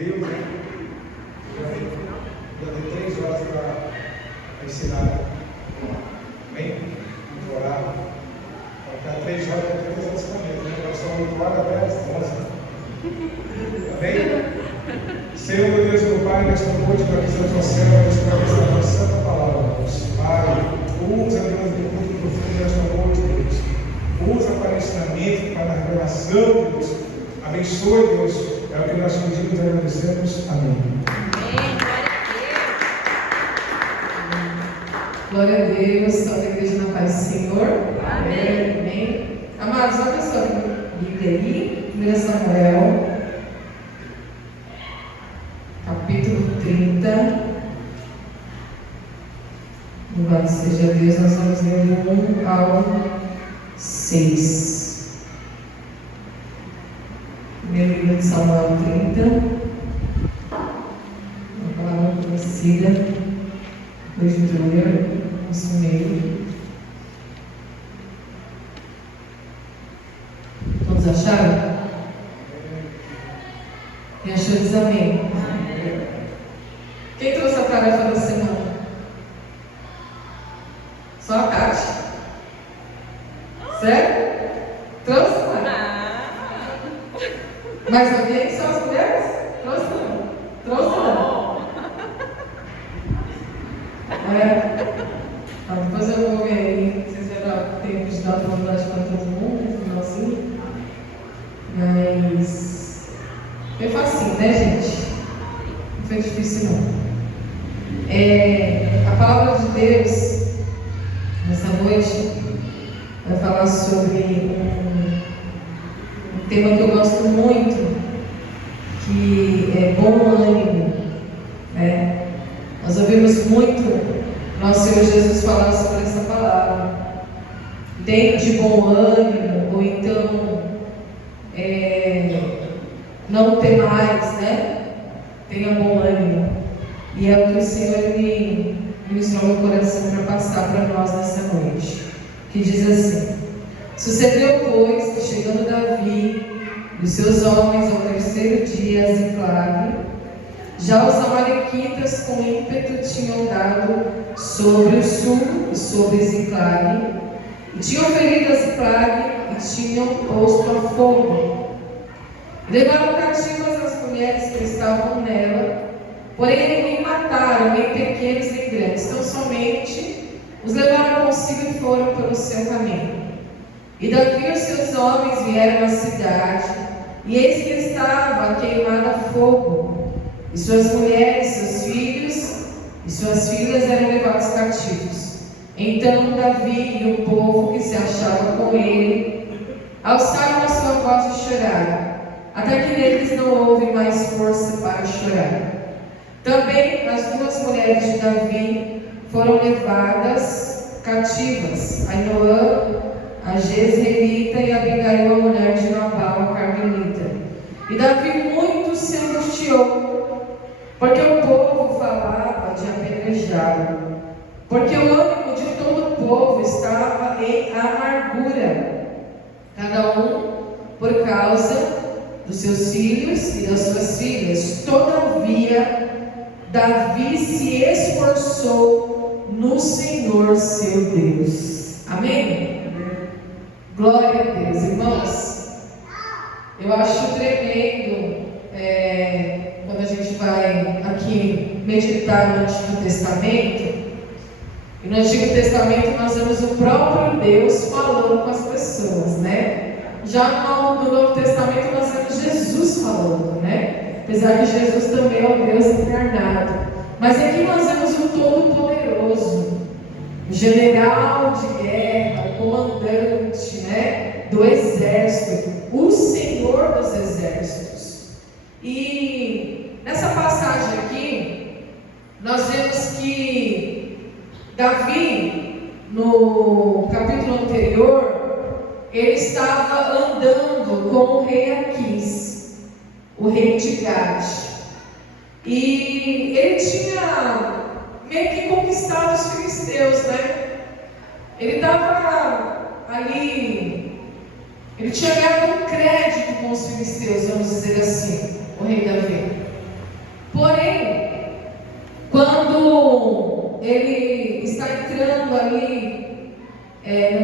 Deus, né? Já tem 3 horas para ensinar. Amém? Vamos orar. Para ficar 3 horas, tem 3 horas caminhando, né? Agora são 8 horas até as 11. Amém? Senhor, meu Deus, meu Pai, nesta noite, para que seja o céu, Deus, para que seja a tua santa palavra, Deus. Pai, usa, Deus, do culto profundo nesta noite, Deus. Usa para ensinamento, para a revelação, Deus. Abençoe, Deus. É o que nós pedimos e agradecemos. Amém. Glória a Deus, toda a igreja na paz do Senhor. Amém. Amém. Amados, olha só a Bíblia aí, 1 Samuel, capítulo 30. Louvado seja Deus, nós vamos ler do 1 ao 6. Primeiro livro de Samuel 30. Uma palavra conhecida. 2 de julho, nosso meio. Todos acharam? Quem achou diz amém. Quem trouxe a tarefa da semana? Só a Cátia? Sério? Trouxe, mãe? Mais alguém? Só as mulheres? Trouxe não? Trouxe não? Depois eu vou ver aí, vocês vai dar tempo de dar oportunidade para todo mundo no finalzinho. Mas foi facinho, né, gente? Não foi difícil não. A palavra de Deus nessa noite vai falar sobre um tema que eu gosto muito, que é bom ânimo, né? Nós ouvimos muito nosso Senhor Jesus falar sobre essa palavra. Tenha de bom ânimo, ou então não temais, né? Tenha bom ânimo. E é o que o Senhor me ministrou no coração para passar para nós nessa noite. Que diz assim: sucedeu, pois, que chegando Davi e os seus homens ao 3º dia a Ziclague, já os amalequitas com ímpeto tinham dado sobre o sul e sobre Ziclague, e tinham ferido a Ziclague e tinham posto a fogo. E levaram cativas as mulheres que estavam nela, porém nem mataram, nem pequenos nem grandes, tão somente os levaram consigo e foram pelo seu caminho. E Davi e os seus homens vieram à cidade, e eis que estava queimada a fogo, e suas mulheres, seus filhos e suas filhas eram levados cativos. Então Davi e o povo que se achava com ele alçaram a sua voz e choraram, até que neles não houve mais força para chorar. Também as 2 mulheres de Davi foram levadas cativas, Ainoã, a Jezreelita, e Abigail, a mulher de Nabal, a Carmelita. E Davi muito se angustiou, porque o povo falava de apedrejá-lo, porque o ânimo de todo o povo estava em amargura, cada um por causa dos seus filhos e das suas filhas. Todavia Davi se esforçou no Senhor seu Deus. Amém? Glória a Deus, irmãos. Eu acho tremendo quando a gente vai aqui meditar no Antigo Testamento. E no Antigo Testamento nós vemos o próprio Deus falando com as pessoas, né? Já no Novo Testamento nós vemos Jesus falando, né? Apesar que Jesus também é o Deus encarnado. Mas aqui nós vemos o Todo-Poderoso, o general de guerra, o comandante, né, do exército, o Senhor dos exércitos. E nessa passagem aqui, nós vemos que Davi, no capítulo anterior, ele estava andando com o rei Aquis, o rei de Gade. E ele tinha meio que conquistado os filisteus, né? Ele estava ali, ele tinha ganhado um crédito com os filisteus, vamos dizer assim, o rei Davi. Porém, quando ele está entrando ali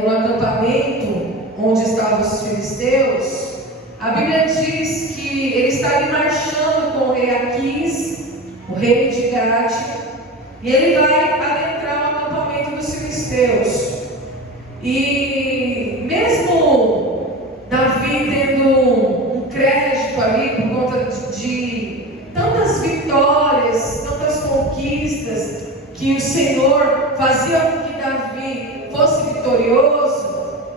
no acampamento onde estavam os filisteus, a Bíblia diz que ele está ali marchando com o rei Aquis, o rei de Gade, e ele vai adentrar o acampamento dos filisteus. E mesmo Davi tendo um crédito ali por conta de tantas vitórias, tantas conquistas, que o Senhor fazia com que Davi fosse vitorioso,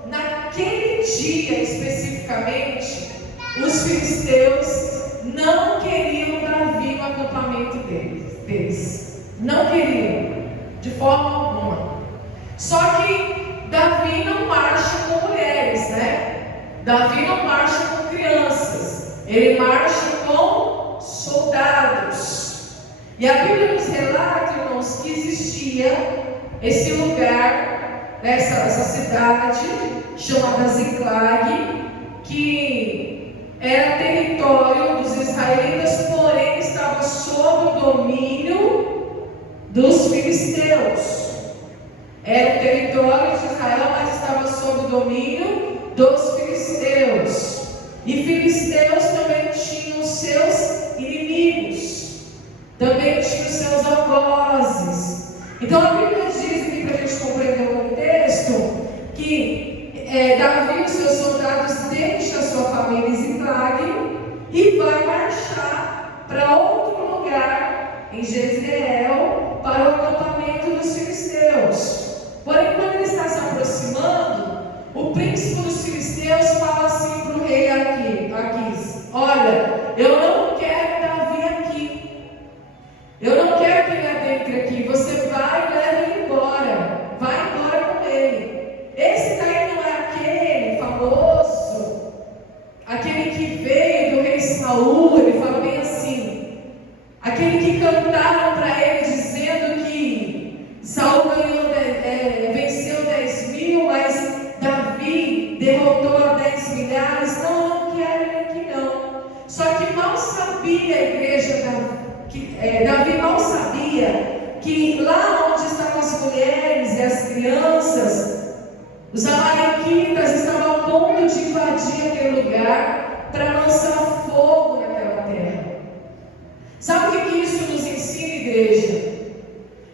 naquele dia especificamente, os filisteus não queriam Davi no acampamento deles. Não queriam, de forma alguma. Só que Davi não marcha com mulheres, né? Davi não marcha com crianças, ele marcha com soldados. E a Bíblia nos relata, irmãos, que existia esse lugar, essa cidade chamada Ziclag, que era território dos israelitas, porém estava sob o domínio dos filisteus. Era o território de Israel, mas estava sob o domínio dos filisteus. E filisteus também tinham seus inimigos, também tinham seus algozes. Então a Bíblia diz aqui, para a gente compreender o contexto, que Davi e os seus soldados deixam a sua família em Ziclag e vai marchar para outro lugar, em Jezreel, para o acampamento dos filisteus. Porém, quando ele está se aproximando, o príncipe dos filisteus fala assim para o rei Aquis: olha, eu não quero Davi aqui, eu não quero que ele adentre aqui, você vai e leva ele embora, vai embora com ele. Esse daí não é aquele famoso, aquele que veio do rei Saul, ele fala bem assim, aquele que cantaram para ele dizendo que Saul venceu 10.000, mas Davi derrotou 10 milhares. Não, eu não quero ele aqui não. Só que mal sabia a igreja, Davi mal sabia que lá onde estavam as mulheres e as crianças, os amalequitas estavam a ponto de invadir aquele lugar para lançar fogo naquela terra. Sabe o que isso nos ensina, igreja?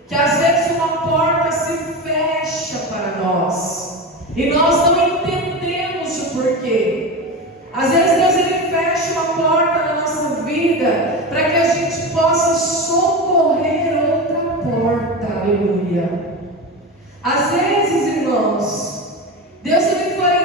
Que às vezes uma porta se fecha para nós e nós não entendemos o porquê. Às vezes Deus ele fecha uma porta na nossa vida para que a gente possa socorrer outra porta. Aleluia. Às vezes, irmãos, Deus ele foi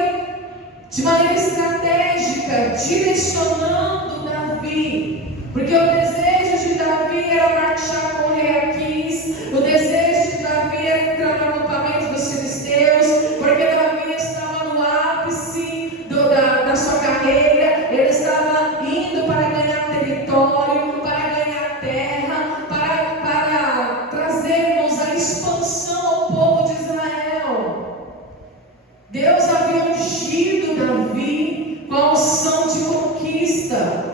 de maneira estratégica direcionando Davi, porque o desejo de Davi era marchar com o rei Aquis, o desejo de Davi era entrar no acampamento dos filisteus, porque Davi estava no ápice da sua carreira, ele estava indo para ganhar território, para ganhar terra, para trazermos a expansão ao povo de Israel. Deus havia ungido Davi com a unção de conquista,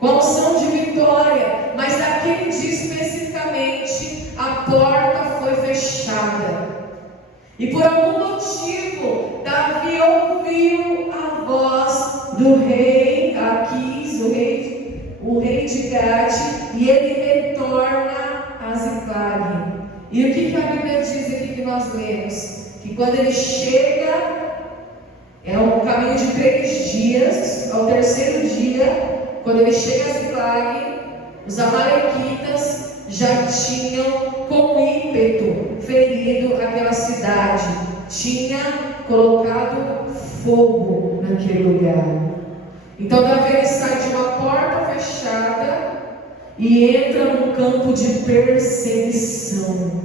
com a unção de vitória, mas naquele dia especificamente a porta foi fechada. E por algum motivo Davi ouviu a voz do rei Aquis, o rei de Gade, e ele retorna a Ziclag. E o que a Bíblia diz aqui que nós lemos? Que quando ele chega, é um caminho de 3 dias, ao terceiro dia, quando ele chega a Ziclag, os amalequitas já tinham com ímpeto ferido aquela cidade, tinha colocado fogo naquele lugar. Então Davi ele sai de uma porta fechada e entra num campo de perseguição.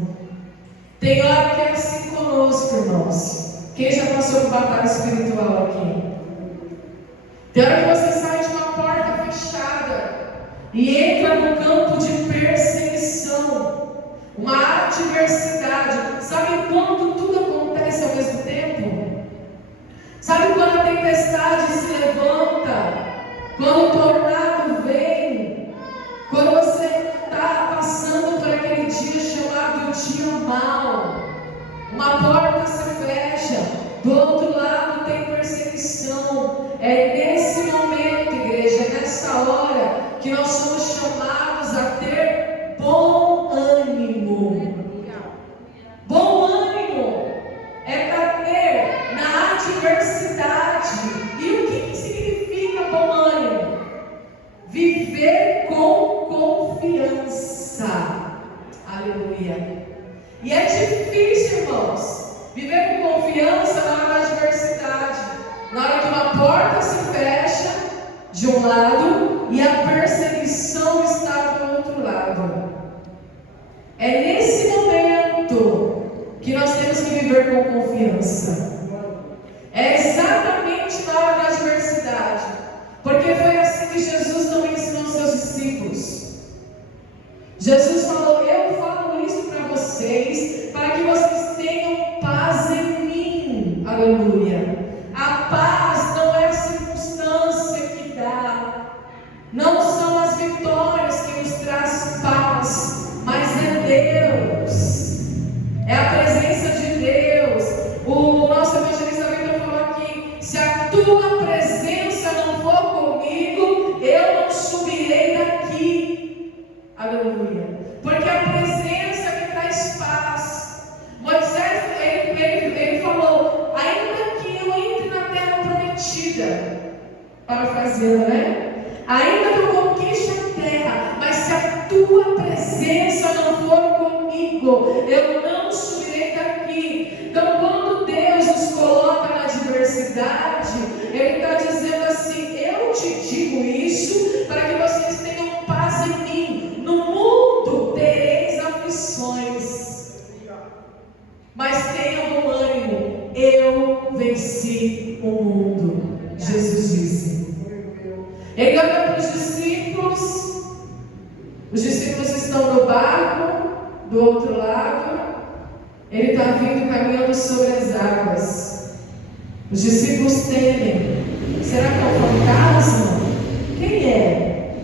Tem hora que é assim conosco, irmãos. Quem já passou por batalha espiritual aqui? Tem hora que você sai de uma porta fechada e entra no campo de perseguição, uma adversidade. Sabe quando tudo acontece ao mesmo tempo? Sabe quando a tempestade se levanta, quando o tornado vem, quando você chamados a ter bom ânimo. Bom ânimo é para ter na adversidade. E o que significa bom ânimo? Viver com confiança. Aleluia. E é difícil, irmãos, viver com confiança na hora da adversidade, na hora que uma porta se fecha de um lado e a perseguição está do outro lado. É nesse momento que nós temos que viver com confiança. É exatamente na hora da adversidade, porque foi assim que Jesus também ensinou os seus discípulos. Jesus falou: eu falo isso para vocês, para que vocês tenham paz em mim. Aleluia. A paz não é a circunstância que dá, não são as vitórias que nos traz paz, mas é Deus, é a presença de Deus. O nosso evangelista Vitor falou aqui: se a tua presença não for comigo, eu não subirei daqui. Aleluia. Porque a presença que traz paz. Moisés, ele falou: ainda que eu entre na terra prometida, parafraseando, né? Ainda que eu conquiste a terra, mas se a tua presença não for comigo, eu não subirei daqui. Então, quando Deus nos coloca na adversidade, Ele está dizendo assim: eu te digo isso para que vocês tenham paz em mim. No mundo tereis aflições, mas tenham bom ânimo, eu venci o mundo. Jesus disse. Ele olha para os discípulos estão no barco, do outro lado, ele está vindo caminhando sobre as águas. Os discípulos temem: será que é um fantasma? Quem é?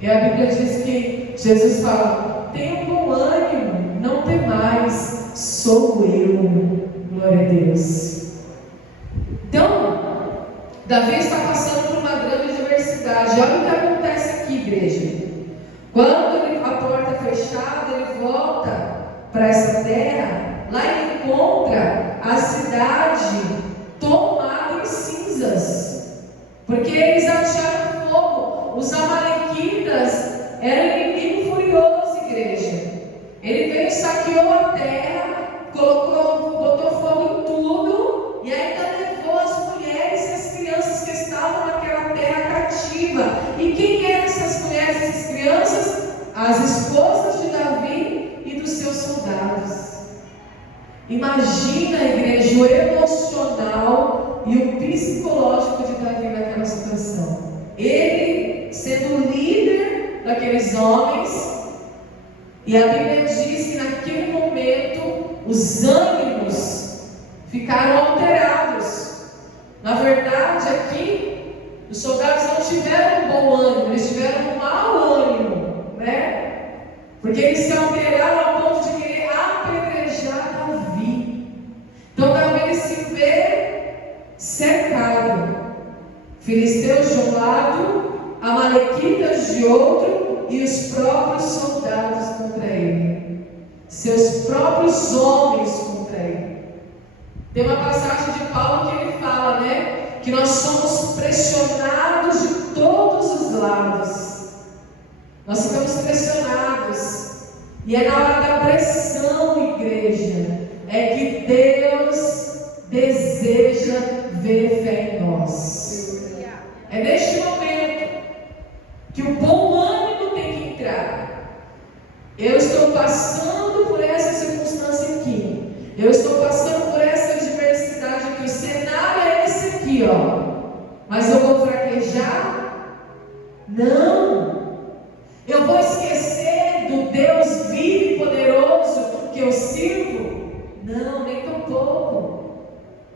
E a Bíblia diz que Jesus fala: tenham bom ânimo, não temais, sou eu. Glória a Deus. Então, Davi está passando por uma grande adversidade. Olha o que acontece aqui, igreja. Quando a porta é fechada, ele volta para essa terra. Lá ele encontra a cidade tomada em cinzas, porque eles acharam fogo. Os amalequitas eram inimigo furioso, igreja. Ele veio, saqueou a terra, botou fogo em tudo e ainda levou as mulheres e as crianças que estavam naquela terra cativa. E quem eram essas mulheres e essas crianças? As esposas de Davi e dos seus soldados. Imagina, igreja, o emocional e o psicológico de Davi naquela situação. Ele sendo líder daqueles homens, e a Bíblia diz que naquele momento os ânimos ficaram alterados. Na verdade, aqui os soldados não tiveram um bom ânimo, eles tiveram um mau ânimo, né? Porque eles se alteraram a ponto de querer apedrejar Davi. Então Davi ele se vê cercado, filisteus de um lado, amalequitas de outro, e os próprios soldados contra ele, seus próprios homens contra ele. Tem uma passagem de Paulo que ele fala, né, que nós somos pressionados de todos os lados. Nós ficamos pressionados, e é na hora da pressão, igreja, é que Deus deseja ver fé em nós. É neste momento que o bom ânimo tem que entrar. Eu estou passando por essa circunstância aqui, eu estou passando por essa adversidade aqui, o cenário é esse aqui, ó. Mas eu vou fraquejar? Não. Eu vou esquecer do Deus vivo e poderoso que eu sirvo? Não, nem tão pouco.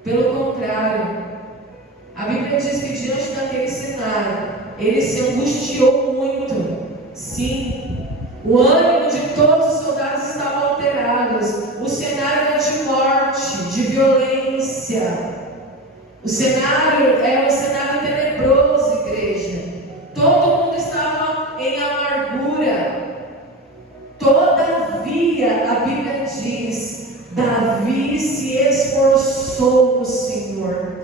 Pelo contrário, a Bíblia diz que diante daquele cenário, ele se angustiou muito. Sim, o ânimo de todos os soldados estava alterado. O cenário era de morte, de violência. O cenário era um cenário tenebroso, igreja. Todo mundo estava em amargura. cura. Todavia, a Bíblia diz, Davi se esforçou no Senhor.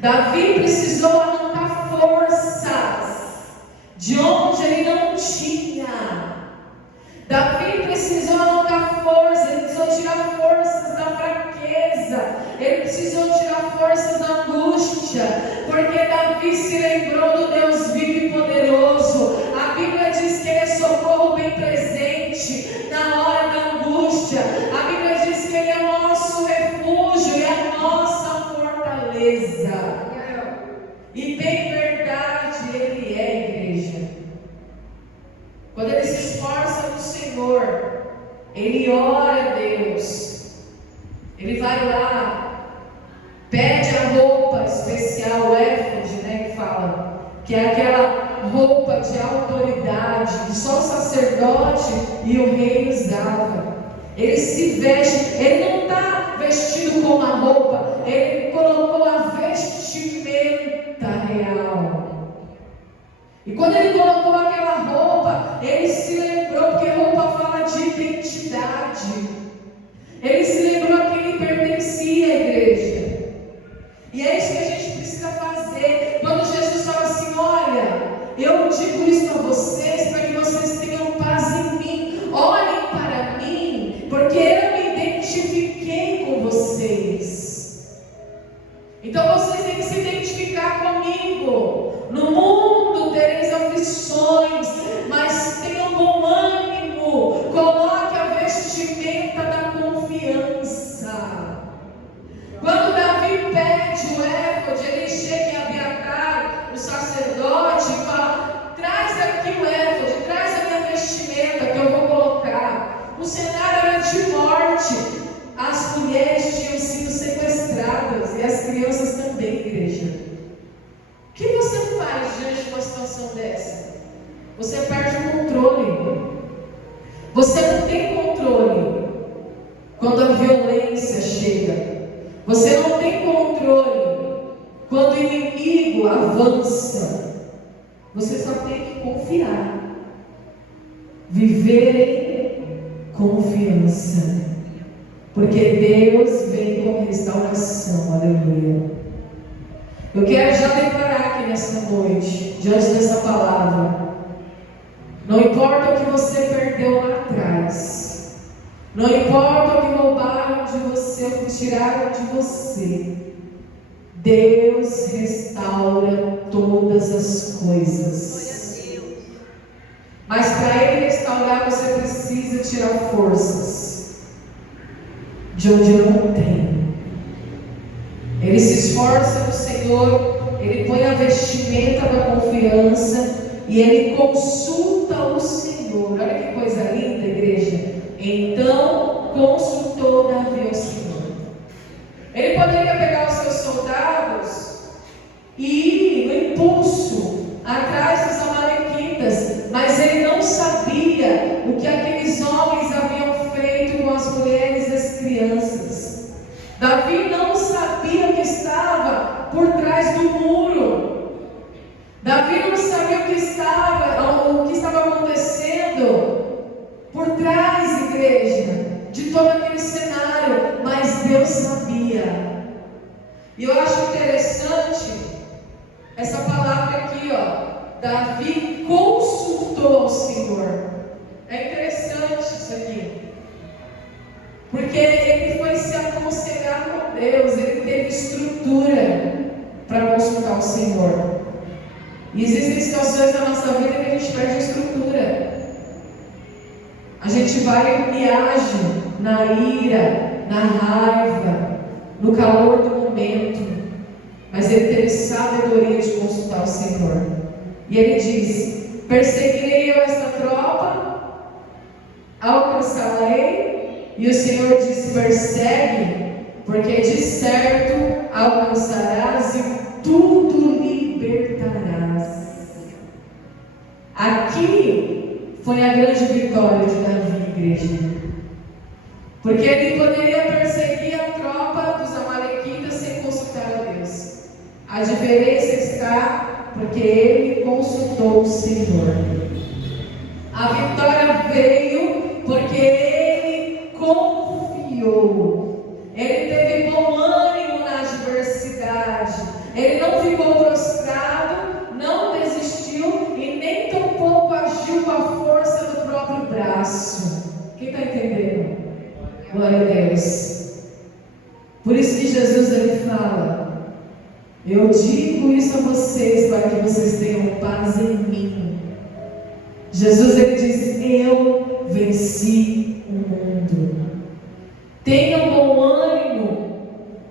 Davi precisou arrancar forças de onde ele não tinha. Davi precisou arrancar forças, ele precisou tirar forças da fraqueza, ele precisou tirar forças da angústia, porque Davi se lembrou do Deus vivo e poderoso. A Bíblia diz que ele é socorro bem presente na hora da angústia. A Bíblia diz que ele é nosso refúgio e a nossa fortaleza. E bem verdade ele é, igreja. Quando ele se esforça no Senhor, ele ora a Deus, ele vai lá, pede a roupa especial, o éfode, né, que fala, que é aquela roupa de autoridade que só o sacerdote e o rei usava. Ele se veste, ele não está vestido com uma roupa, ele colocou a vestimenta real. E quando ele colocou aquela roupa, ele se lembrou, porque roupa fala de identidade. Ele se lembrou a quem ele pertencia, à igreja. E é isso que a gente precisa fazer. Quando Jesus fala assim, olha, eu digo isso a vocês para que vocês tenham paz em mim. Olhem para mim, porque eu me identifiquei com vocês. Então vocês têm que se identificar comigo. No mundo tereis aflições, mas tenham bom ânimo. Coloque a vestimenta da confiança. Quando Davi pede o éfode, ele chega em Abiatar, o sacerdote, e fala, traz aqui o éfode, traz a minha vestimenta que eu vou colocar. O cenário era de morte. As mulheres tinham sido sequestradas e as crianças também, igreja. O que você faz diante de uma situação dessa? Você perde o controle. Você não tem controle quando a violência chega. Você não tem controle quando o inimigo avança. Você só tem que confiar. Viver em confiança. Porque Deus vem com restauração. Aleluia. Eu quero já declarar aqui nesta noite, diante dessa palavra, não importa o que você perdeu lá atrás, não importa o que roubaram de você, o que tiraram de você, Deus restaura todas as coisas. Mas para Ele restaurar, você precisa tirar forças de onde não tem. Ele se esforça no Senhor, ele põe a vestimenta da confiança e ele consulta o Senhor. Olha que coisa linda, igreja. Então consultou Davi ao Senhor. Ele poderia pegar os seus soldados e ir no impulso atrás dos amalequitas, mas ele não sabia o que aqueles homens haviam feito com as mulheres e as crianças. Davi não sabia o que estava por trás do muro. Davi não sabia o que estava acontecendo por trás, igreja, de todo aquele cenário, mas Deus sabia. E eu acho interessante essa palavra aqui, ó. Davi consultou ao Senhor. É interessante isso aqui. Porque ele foi se aconselhar com Deus, ele teve estrutura para consultar o Senhor. E existem situações na nossa vida que a gente perde a estrutura. A gente vai e age na ira, na raiva, no calor do momento. Mas ele teve sabedoria de consultar o Senhor. E ele diz: perseguirei eu esta tropa, alcançá-la-ei. E o Senhor diz: persegue, porque de certo alcançarás e tudo libertarás. Aqui foi a grande vitória de Davi, igreja. Porque ele poderia perseguir a tropa dos amalequitas sem consultar a Deus. A diferença está porque ele consultou o Senhor. A vitória veio porque ele confiou. Ele teve bom ânimo na adversidade. Ele não ficou prostrado, não desistiu e nem tampouco agiu com a força do próprio braço. Quem está entendendo? Glória a Deus. Por isso que Jesus ele fala: eu digo isso a vocês para que vocês tenham paz em mim. Jesus ele diz: eu venci o mundo. Tenham bom ânimo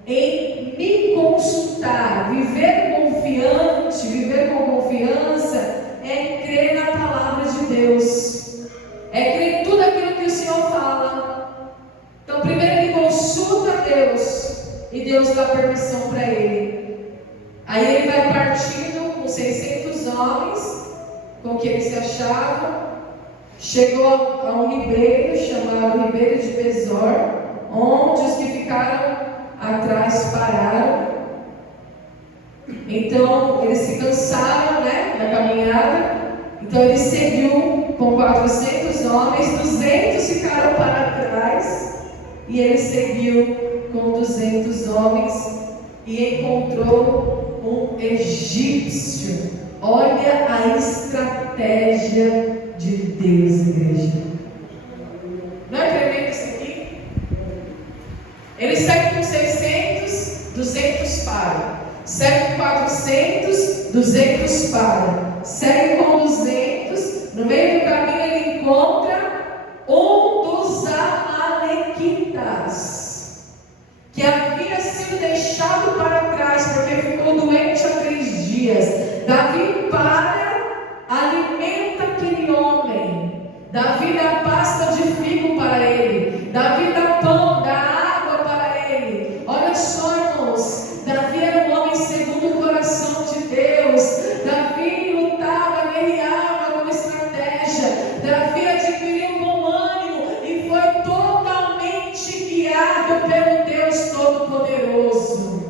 em me consultar. Viver confiante, viver com confiança é crer na palavra de Deus, é crer em tudo aquilo que o Senhor fala. Então primeiro ele consulta a Deus e Deus dá permissão para ele. Aí ele vai partindo com 600 homens com que ele se achava. Chegou a um ribeiro chamado Ribeiro de Besor, onde os que ficaram atrás pararam. Então eles se cansaram, da caminhada. Então ele seguiu com 400 homens, 200 ficaram para trás e ele seguiu com 200 homens e encontrou um egípcio. Olha a estratégia de Deus, igreja. Não é tremendo isso aqui? Ele segue com 600, 200 para. Segue com 400, 200 para. Segue com 200. No meio do caminho ele encontra um dos amalequitas, que havia sido deixado para trás porque ficou doente há 3 dias. Davi para, alimenta aquele homem. Davi dá pasta de figo para ele. Davi dá pão, dá água para ele. Olha só, irmãos, Davi era um homem segundo o coração de Deus. Davi lutava, guerreava com estratégia. Davi adquiriu bom ânimo e foi totalmente guiado pelo Deus Todo-Poderoso,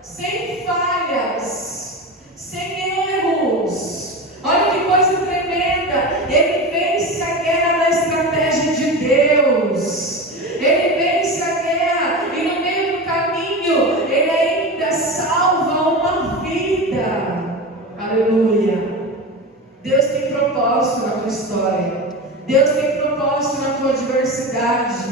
sem falhas, sem erros. Olha que coisa tremenda. Ele vence a guerra na estratégia de Deus. Ele vence a guerra e no meio do caminho ele ainda salva uma vida. Aleluia. Deus tem propósito na tua história. Deus tem propósito na tua adversidade.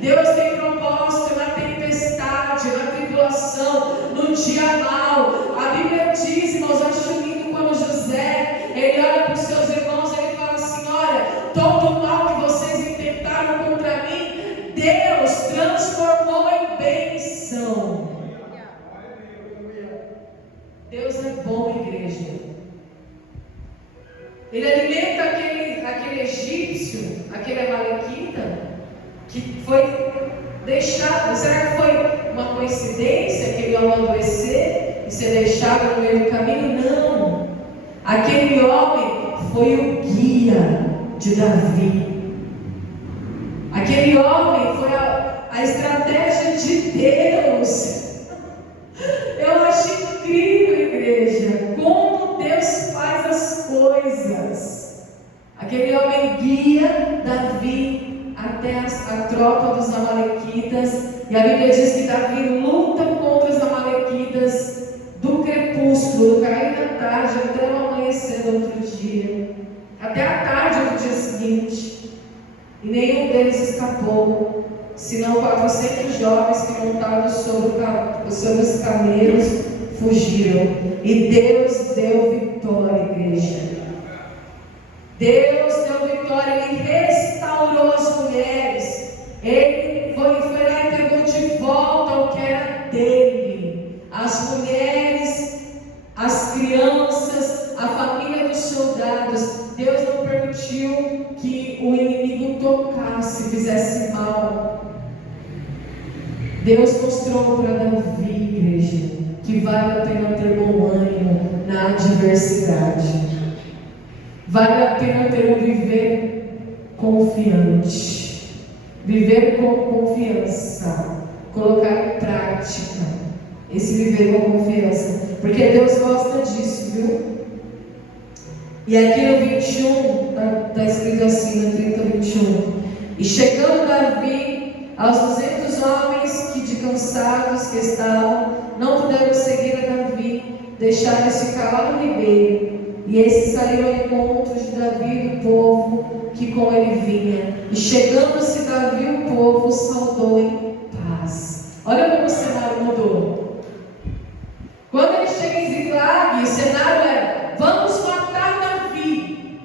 Deus tem propósito na tempestade, na tribulação, no dia mal. A Bíblia diz, irmãos, acho lindo quando José, ele olha para os seus irmãos e ele fala assim: olha, todo o mal que vocês intentaram contra mim, Deus transformou em bênção. Deus é bom, igreja. Ele alimenta aquele egípcio, aquele amalequita, que foi deixado. Será que foi uma coincidência aquele homem adoecer e ser deixado no meio do caminho? Não. Aquele homem foi o guia de Davi. Aquele homem foi a estratégia de Deus. Eu acho incrível, igreja, como Deus faz as coisas. Aquele homem guia Davi até a tropa dos amalequitas. E a Bíblia diz que Davi luta contra os amalequitas do crepúsculo, do cair da tarde até o amanhecer do outro dia, até a tarde do dia seguinte. E nenhum deles escapou, senão 400 jovens que, montados sobre os camelos, fugiram. E Deus deu vitória, igreja. Deus deu vitória. Ele restaurou as mulheres. Ele foi lá e pegou de volta o que era dele. As mulheres, as crianças, a família dos soldados. Deus não permitiu que o inimigo tocasse, fizesse mal. Deus mostrou para Davi, igreja, que vale a pena ter bom ânimo na adversidade. Vale a pena ter um viver confiante. Viver com confiança. Colocar em prática esse viver com confiança. Porque Deus gosta disso, viu? E aqui no 21, está escrito assim, no 30, 21. E chegando Davi aos 200 homens que de cansados que estavam, não puderam seguir a Davi, deixaram esse cavalo no ribeiro. E esse saiu ao encontro de Davi e do povo que com ele vinha. E chegando-se Davi, o povo o saudou em paz. Olha como o cenário mudou. Quando ele chega em Ziklag, o cenário era: vamos matar Davi,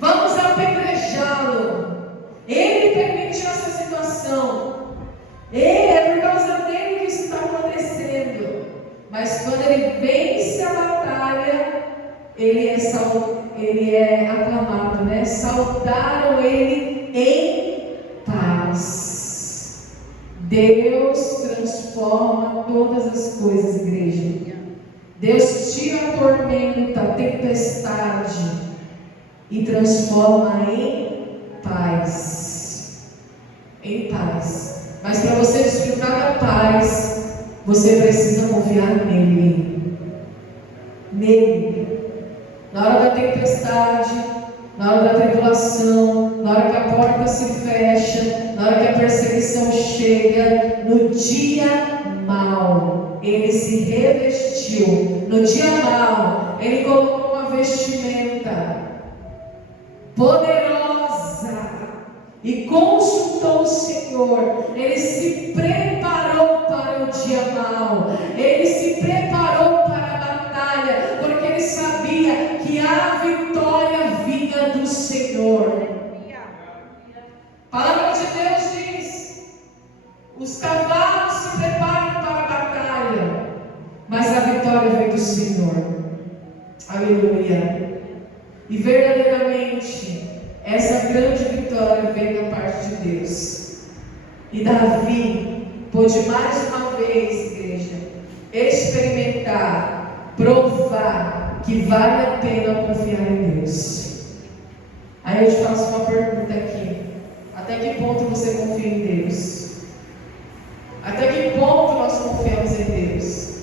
vamos apedrejá-lo. Ele permitiu essa situação. É por causa dele que isso está acontecendo. Mas quando ele vence a batalha, ele é aclamado, né? Saudaram ele em paz. Deus transforma todas as coisas, igreja. Deus tira a tormenta, a tempestade e transforma em paz. Em paz. Mas para você desfrutar da paz, você precisa confiar nele. Nele. Na hora da tempestade, na hora da tribulação, na hora que a porta se fecha, na hora que a perseguição chega, no dia mau, ele se revestiu. No dia mau, ele colocou uma vestimenta poderosa e consultou o Senhor. Ele se preparou para o dia mau. Ele se preparou para a batalha, porque ele sabia que a vitória vinha do Senhor. A palavra de Deus diz: os cavalos se preparam para a batalha, mas a vitória vem do Senhor. Aleluia. E verdadeiramente essa grande vitória veio da parte de Deus. E Davi pôde mais uma vez, igreja, experimentar, provar que vale a pena confiar em Deus. Aí eu te faço uma pergunta aqui: até que ponto você confia em Deus? Até que ponto nós confiamos em Deus?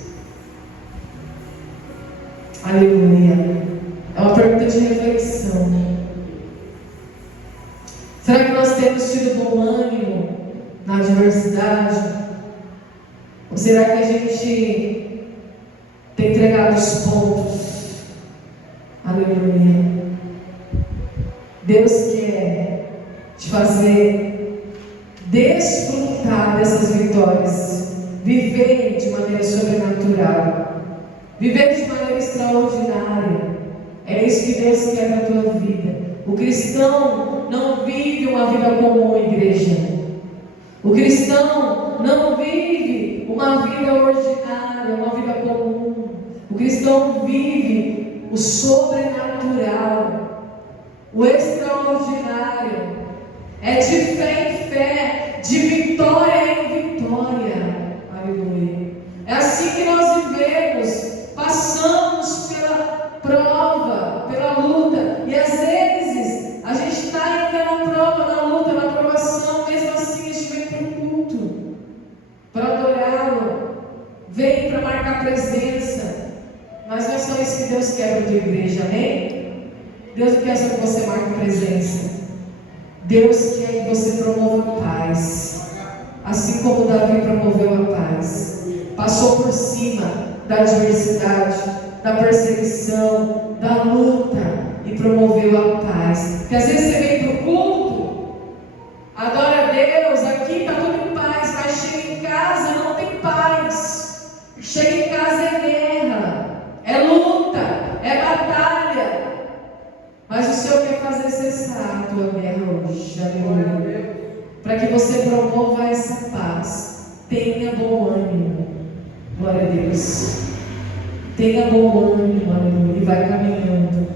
Aleluia. É uma pergunta de reflexão. Será que nós temos tido bom ânimo na adversidade? Ou será que a gente tem entregado os pontos? Aleluia. Deus quer te fazer desfrutar dessas vitórias, viver de maneira sobrenatural, viver de maneira extraordinária. É isso que Deus quer na tua vida. O cristão não vive uma vida comum, igreja. O cristão não vive uma vida ordinária, uma vida comum. O cristão vive o sobrenatural, o extraordinário. É de fé em fé, de vitória em vitória. Aleluia. É assim que nós vivemos. Passamos pela prova, pela luta, e às vezes a gente está ainda na prova, na luta, na provação. Mesmo assim a gente vem para o culto, para adorá-lo, vem para marcar presença. Mas não é só isso que Deus quer para a tua igreja, amém? Deus não quer só que você marque presença. Deus quer que você promova paz, assim como Davi promoveu a paz. Passou por cima da adversidade, da perseguição, da luta, e promoveu a paz. Porque às vezes você vem para o culto, adora a Deus, aqui está tudo em paz, mas chega em casa não tem paz. Chega em casa é guerra, é luta, é batalha. Mas o Senhor quer fazer cessar a tua guerra hoje, aleluia. Para que você promova essa paz. Tenha bom ânimo, glória a Deus. Tenha bom ânimo, aleluia, e vai caminhando.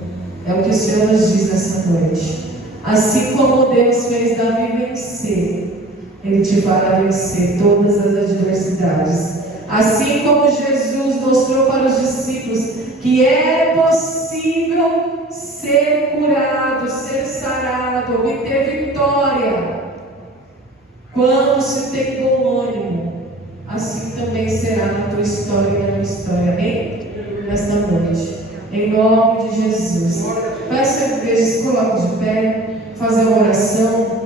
É o que o Senhor nos diz nessa noite. Assim como Deus fez Davi vencer, Ele te fará vencer todas as adversidades. Assim como Jesus mostrou para os discípulos que é possível ser curado, ser sarado, obter vitória quando se tem bom ânimo, assim também será na tua história e na minha história, amém? Nesta noite. Em nome de Jesus. Peço à igreja, se coloque de pé, fazer uma oração.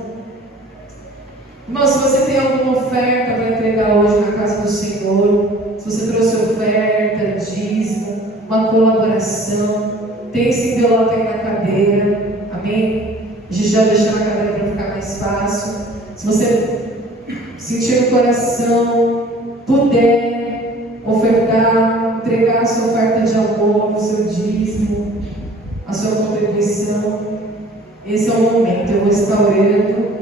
Irmão, se você tem alguma oferta para entregar hoje na casa do Senhor, se você trouxe oferta, dízimo, uma colaboração, tem esse envelope aí na cadeira, amém? A gente já deixa na cadeira para ficar mais fácil. Se você sentir no coração, puder ofertar, entregar a sua oferta de amor, o seu dízimo, a sua contribuição, esse é o momento. Eu vou estar orando.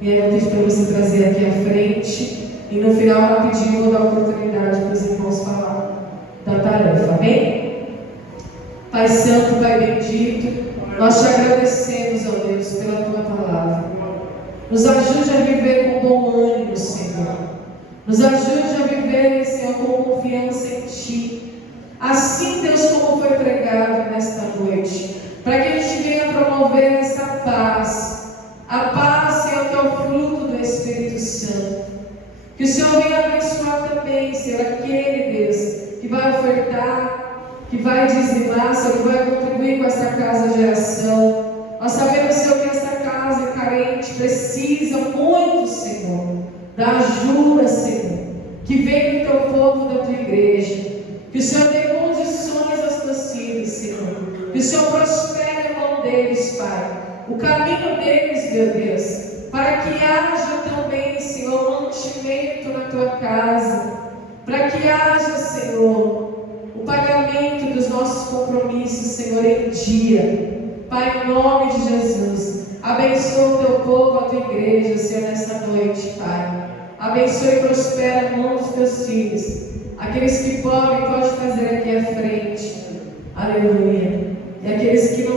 E aí eu pedi para você trazer aqui à frente. E no final, rapidinho, eu vou dar oportunidade para os irmãos falar da tarefa. Amém? Pai Santo, Pai Bendito, nós te agradecemos, ó Deus, pela Tua palavra. Nos ajude a viver com bom ânimo, Senhor. Nos ajude a viver, Senhor, com confiança em Ti. Assim, Deus, como foi pregado nesta noite. Para que a gente venha promover essa paz. A paz, Senhor, que é o fruto do Espírito Santo. Que o Senhor venha abençoar também, Senhor, aquele Deus que vai ofertar, que vai dizimar, Senhor, que vai contribuir com essa casa de geração. Nós sabemos, Senhor, que essa casa é carente, precisa muito, Senhor, da ajuda, Senhor, que vem do Teu povo, da Tua igreja. Que o Senhor dê condições aos Teus filhos, Senhor. Que o Senhor prospere a mão deles, Pai. O caminho deles, meu Deus, para que haja também, Senhor, mantimento na Tua casa, para que haja, Senhor, o pagamento dos nossos compromissos, Senhor, em dia. Pai, em nome de Jesus, abençoa o Teu povo, a Tua igreja, Senhor, nesta noite, Pai. Abençoe e prospera a mão dos Teus filhos, aqueles que podem, pode trazer aqui à frente, aleluia, e aqueles que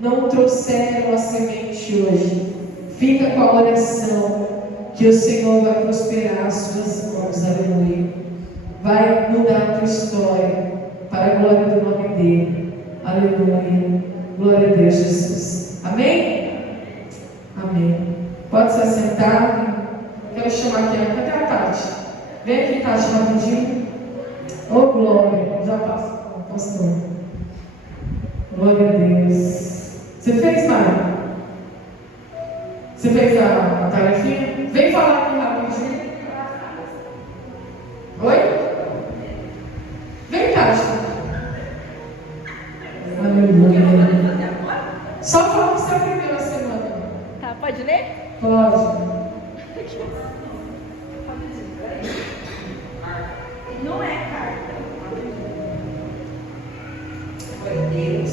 não trouxeram a semente hoje, fica com a oração, que o Senhor vai prosperar as suas mãos, aleluia, vai mudar a tua história, para a glória do nome dEle, aleluia, glória a Deus Jesus, amém? Amém. Pode se assentar, quero chamar aqui, cadê a Tati? Vem aqui, Tati, rapidinho. Ô glória, já passou, pastor, glória a Deus. Você fez, Mário? Você fez a tarefinha? Vem falar aqui rapidinho. Oi? Vem cá, aleluia. Só fala que você aprendeu a semana. Tá, pode ler? Pode. Não é carta. Glória a Deus.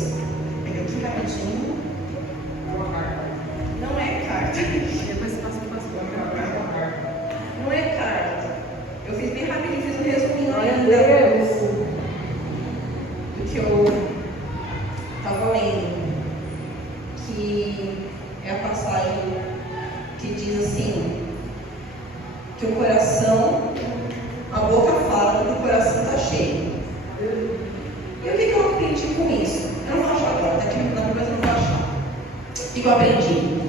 Pega aqui rapidinho. Não é carta. Depois você passa para Não é carta. Eu fiz bem rapidinho, fiz um resuminho Glória a ainda Deus. do que eu estava lendo. Que é a passagem que diz assim: que o coração, a boca fala que o coração está cheio. E o que eu aprendi com isso? Eu não vou achar agora, daqui a pouco eu não vou achar. O que eu aprendi?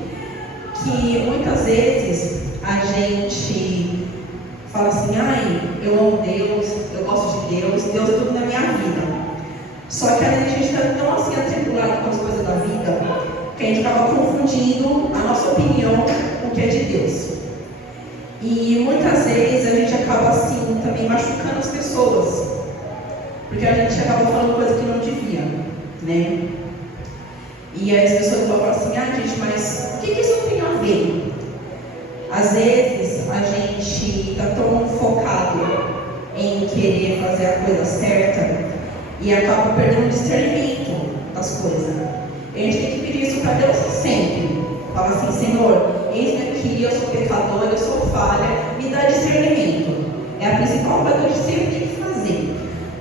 Que muitas vezes a gente fala assim: ai, eu amo Deus, eu gosto de Deus, Deus é tudo na minha vida. Só que a gente está tão assim atribulado com as coisas da vida que a gente acaba confundindo a nossa opinião com o que é de Deus. E muitas vezes a gente acaba assim também machucando as pessoas, porque a gente acaba falando coisa que não devia, né? E aí as pessoas vão falar assim: ah, gente, mas o que isso tem a ver? Às vezes a gente está tão focado em querer fazer a coisa certa e acaba perdendo o discernimento das coisas. A gente tem que pedir isso para Deus sempre. Fala assim: Senhor, eis-me aqui, eu sou pecador, eu sou falha, me dá discernimento. É a principal coisa que a gente sempre tem que fazer,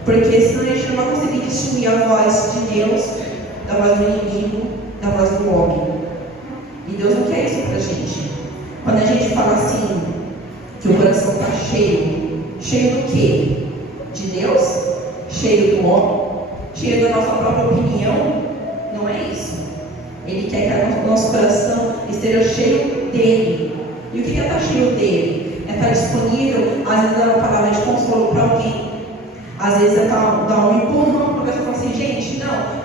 porque senão a gente não vai conseguir distinguir a voz de Deus da voz do inimigo, da voz do homem. E Deus não quer isso pra gente. Quando a gente fala assim, que o coração está cheio, cheio do quê? De Deus? Cheio do homem? Cheio da nossa própria opinião? Não é isso. Ele quer que o nosso coração esteja cheio dele. E o que é estar cheio dele? É estar disponível, às vezes, dar uma palavra de consolo para alguém. Às vezes é dar um empurrão para a pessoa e falar assim: gente,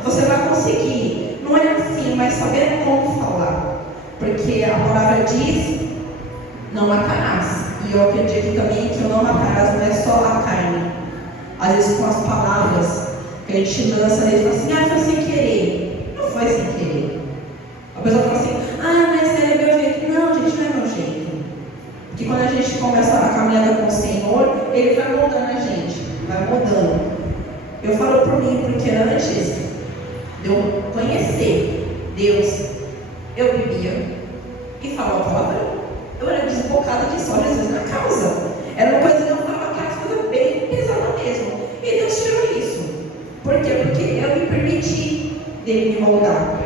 você vai conseguir. Não é assim, mas sabendo como falar. Porque a palavra diz, não matarás. E eu acredito também que o não matarás não é só a carne. Às vezes com as palavras que a gente lança, eles falam assim, foi sem querer. Não foi sem querer. A pessoa fala assim, mas é meu jeito. Não, gente, não é meu jeito. Porque quando a gente começa a caminhada com o Senhor, Ele vai moldando a gente. Vai mudando. Eu falo por mim, porque antes de eu conhecer Deus, eu bebia e falava a palavra. Eu era desbocada de sol, às vezes, na causa. Era uma coisa que eu falava aquelas coisas bem pesadas mesmo. E Deus tirou isso. Por quê? Porque eu me permiti dele me moldar.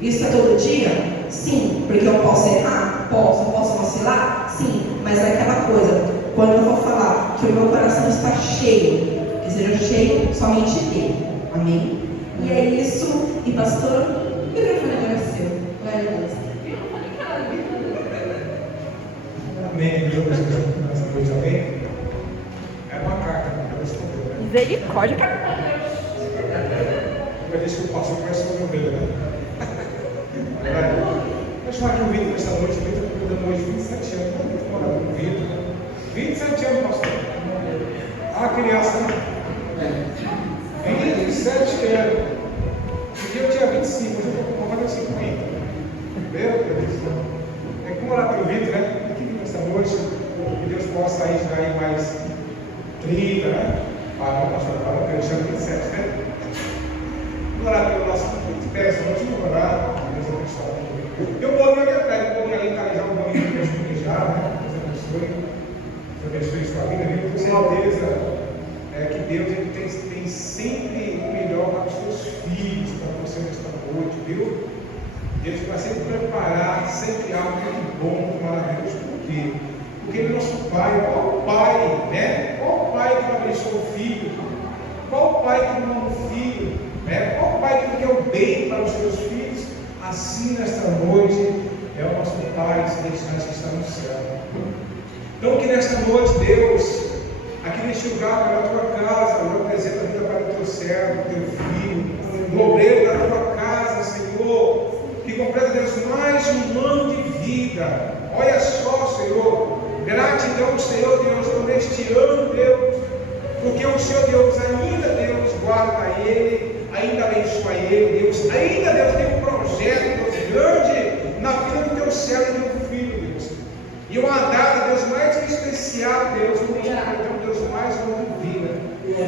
Isso é todo dia? Sim. Porque eu posso errar? Posso. Eu posso vacilar? Sim. Mas é aquela coisa, quando eu vou falar que o meu coração está cheio, que seja cheio somente dele. Amém? E é isso. E pastor, o microfone agora é seu. Glória a Deus. Amém. Deus nessa noite, amém? É uma carta que Deus escreveu, né? Misericórdia, cara. Mas deixa que eu passo para essa ovelha, né? Deixa eu falar que o Vitor essa noite, o Vitor está dando hoje 27 anos. Muito morado com o Vitor. 27 anos, pastor. Criança, né? 27 anos. Porque eu tinha 25, mas eu vou fazer 50. Meu Deus. É como orar pelo Vitor, né? Essa noite, que Deus possa aí já ir mais 30, né? Não, pastor, para eu chamo 27, né? Vamos orar pelo nosso pé essa noite, vamos orar. Deus abençoe. Eu vou ali atrás, eu vou ali já um pouquinho para planejar, né? Deus abençoe sua vida. Eu tenho certeza que Deus ele tem sempre o melhor para os seus filhos, para você nesta noite, viu? Deus vai sempre preparar, sempre algo muito bom, maravilhoso. Por quê? Porque ele é nosso Pai. Qual pai, né? Qual pai que não abençoa o filho? Qual pai que não ama o filho? Né? Qual pai que não quer o bem para os seus filhos? Assim, nesta noite, é o nosso Pai celestial que está no céu. Então, que nesta noite, Deus, aqui neste lugar, na tua casa, eu apresento a vida para o teu servo, o teu filho, o obreiro da tua casa, Senhor, que completa, Deus, mais um ano de vida. Olha só, Senhor, gratidão, Senhor Deus, por este ano, Deus, porque o Senhor Deus ainda, Deus, guarda ele, ainda abençoa ele, Deus, ainda, Deus, tem um projeto, Deus, grande na vida do teu servo e do teu filho, Deus. E uma data, Deus, mais especial, Deus, no então, Deus, mais uma vida.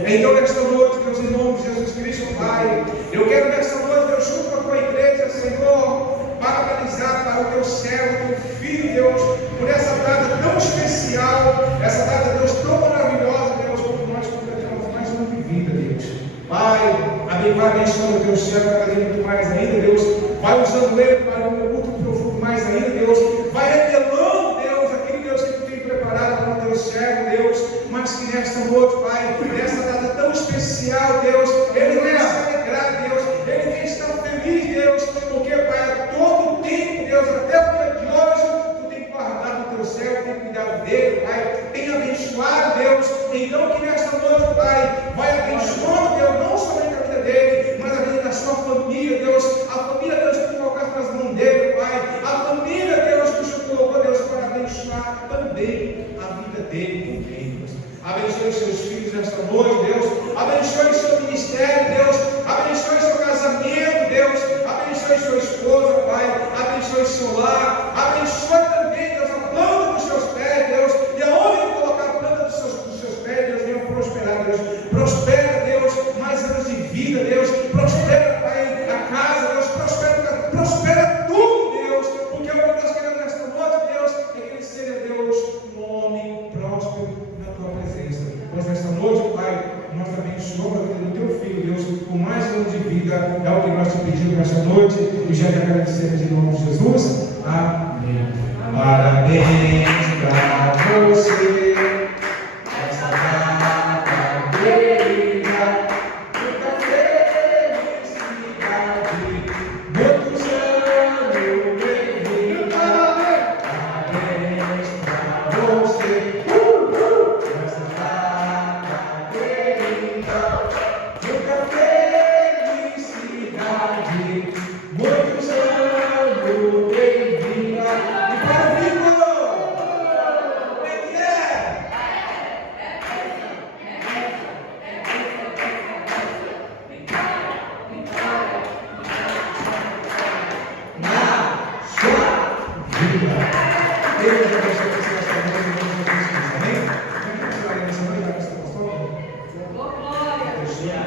Então, nesta noite, Deus, em nome de Jesus Cristo, Pai, eu quero nesta noite, Deus, junto com a tua igreja, Senhor, parabenizar para o teu servo, o teu filho, Deus, por essa data tão especial, essa data, Deus, tão maravilhosa, Deus, por nós completamos mais uma vida, Deus. Pai, vai abençoando o teu servo cada vez muito mais ainda, Deus, vai usando ele para um culto profundo mais ainda, Deus, vai revelando, Deus, aquilo, Deus, que tu tem preparado para o teu servo, Deus, mas que nesta noite, Pai, nessa data tão especial, Deus, ele quer se alegrar, Deus, ele quer estar feliz, Deus, porque, Pai, a todo tempo, Deus, até o dia de hoje, tu tem guardado o teu servo, tem cuidado dele, Pai, tem abençoado, Deus. Então, que nesta noite, Pai, vai abençoando, Deus, não somente a vida dele, mas a vida da sua família, Deus, a família, Deus, que tu colocaste nas mãos dele, Pai, a família, Deus, que o Senhor colocou, Deus, para abençoar também a vida dele, Deus. Abençoe os seus filhos nesta noite, Deus, abençoe o seu ministério, Deus, abençoe seu casamento, Deus, abençoe sua esposa, Pai, abençoe seu lar, abençoe também, Deus, a planta dos seus pés, Deus, e aonde ele colocar a planta dos seus pés, Deus, venha prosperar, Deus, prospera, Deus, mais anos de vida, Deus, prospera, Pai, a casa, Deus, prospera tudo, Deus, porque o que nós queremos nesta noite, Deus, é que ele seja, Deus, um homem próspero na tua presença, pois nesta noite, Pai, nós abençoamos Deus abençoe você nessa noite, em nome de Jesus. Amém? Como é que você vai nessa noite? Vai nessa pastor?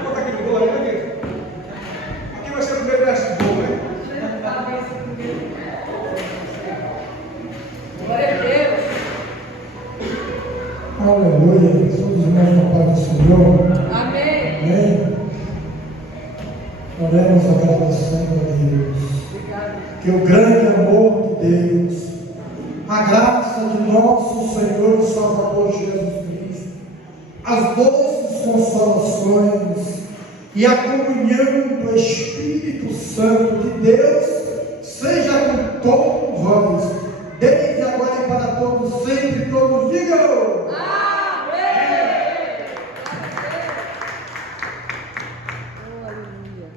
Bota aqui no bolo ali, né? Aqui vai ser o primeiro verso do bolo, né? Glória a Deus. Aleluia. Todos os irmãos na paz do Senhor. Amém. Amém. Oremos agradecendo a Deus. Que o grande amor de Deus, a graça de nosso Senhor e Salvador Jesus Cristo, as doces consolações e a comunhão do Espírito Santo de Deus seja com todos vós, desde agora e para todos, sempre todos digam.